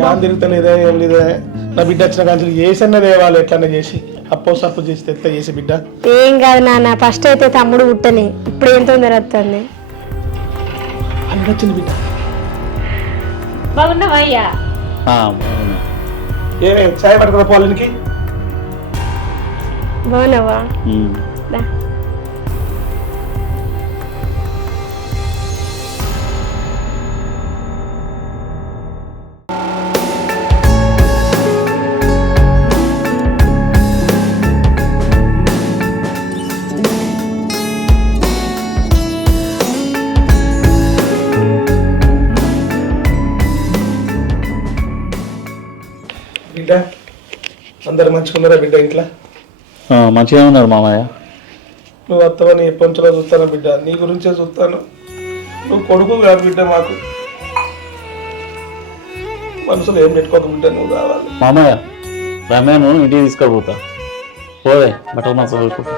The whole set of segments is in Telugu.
ప్యాన్ తిరుగుతలేదే ఏం లేదే నా బిడ్డ వచ్చిన కానీ చేసన్న దేవాలి ఎట్లన్నా చేసి అప్పో సప్పు చేసి తెత్త చేసి బిడ్డ ఏం కాదు నాన్న ఫస్ట్ అయితే తమ్ముడు పుట్టని ఇప్పుడు ఏం తొందర వస్తుంది అల్లుడు వచ్చింది బిడ్డ బాగున్నావయ్యా ఏమే చాయ్ పట్టుకున్న పోలనికి బాగున్నావా దా. బిడ్డ అందరు మంచుకున్నారా బిడ్డ ఇంట్లో మంచిగా ఉన్నారు మామయ్య. నువ్వు వస్తావని ఎప్పటి నుంచో చూస్తాను బిడ్డ నీ గురించే చూస్తాను నువ్వు కొడుకు కాదు బిడ్డ మాకు మనసులో ఏం పెట్టుకోక బిడ్డ నువ్వు కావాలి మామయ్య రమ్యను ఇంటికి తీసుకుపోతా పోదే బట్టలు మాసం చదువుకుంటా.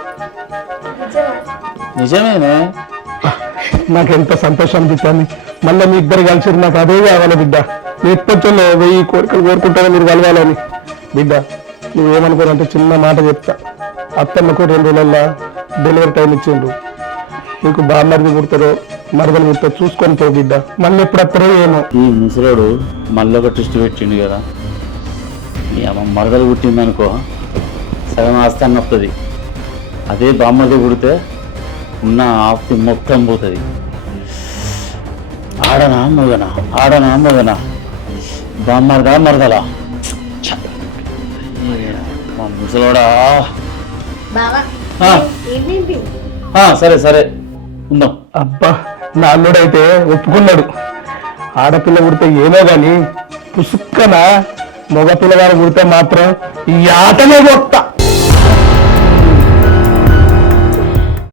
నిజమేనే నాకు ఎంత సంతోషం అనిపిస్తుంది మళ్ళీ మీ ఇద్దరు కలిసి నాకు అదే కావాలి బిడ్డ మీ ఎప్పటిలో 1000 కోరికలు కోరుకుంటారో మీరు కలవాలని బిడ్డ నువ్వేమనుకోనంటే చిన్న మాట చెప్తా అత్తమ్మకు 2 రోజులల్లో డెలివరీ టైం ఇచ్చిండ్రు నీకు బామ్మరిది పుడతారో మరదలు పుడతారో చూసుకొని పో బిడ్డ మళ్ళీ ఎప్పుడు వస్తారో ఏమో ఈ ముసలోడు మళ్ళీ ఒక ట్విస్ట్ పెట్టిండు కదా ఈ అమ్మ మరదలు పుట్టిందనుకో సగం ఆస్తాన్ని వస్తుంది. అదే బామ్మది పుడితే ఉన్న ఆస్తి మొత్తం పోతుంది. ఆడనా మగనా బామ్మరదా మరదలా మా ముసలోడా. సరే సరే ఉందాం. అబ్బా నా అల్లుడైతే ఒప్పుకున్నాడు ఆడపిల్ల పుడితే ఏమో గాని పుసుక్కన మగ పిల్లగాడు పుడితే మాత్రం ఈ ఆటనే గొప్ప